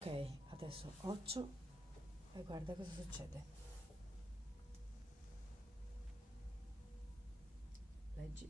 Ok, adesso 8 e guarda cosa succede. Leggi.